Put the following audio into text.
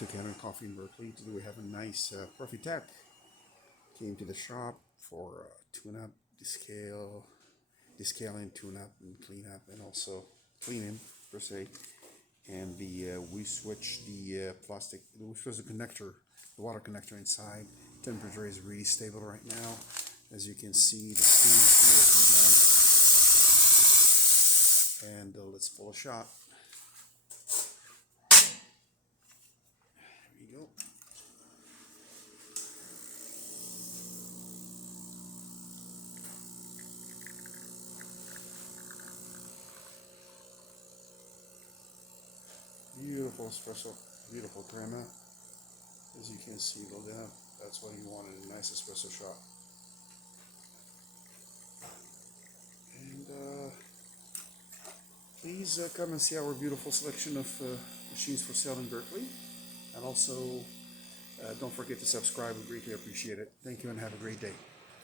to Kanen Coffee in Berkeley. Today we have a nice profitek. Came to the shop for tune-up, descaling, tune-up, and clean-up, and also cleaning per se. And we switched the plastic, which was a connector, the water connector inside. Temperature is really stable right now. As you can see, the steam is beautifully done. And let's pull a shot. There you go. Beautiful espresso, beautiful crema. As you can see, look at that. That's what you want in a nice espresso shot. And please come and see our beautiful selection of machines for sale in Berkeley. And also, don't forget to subscribe. We greatly appreciate it. Thank you and have a great day.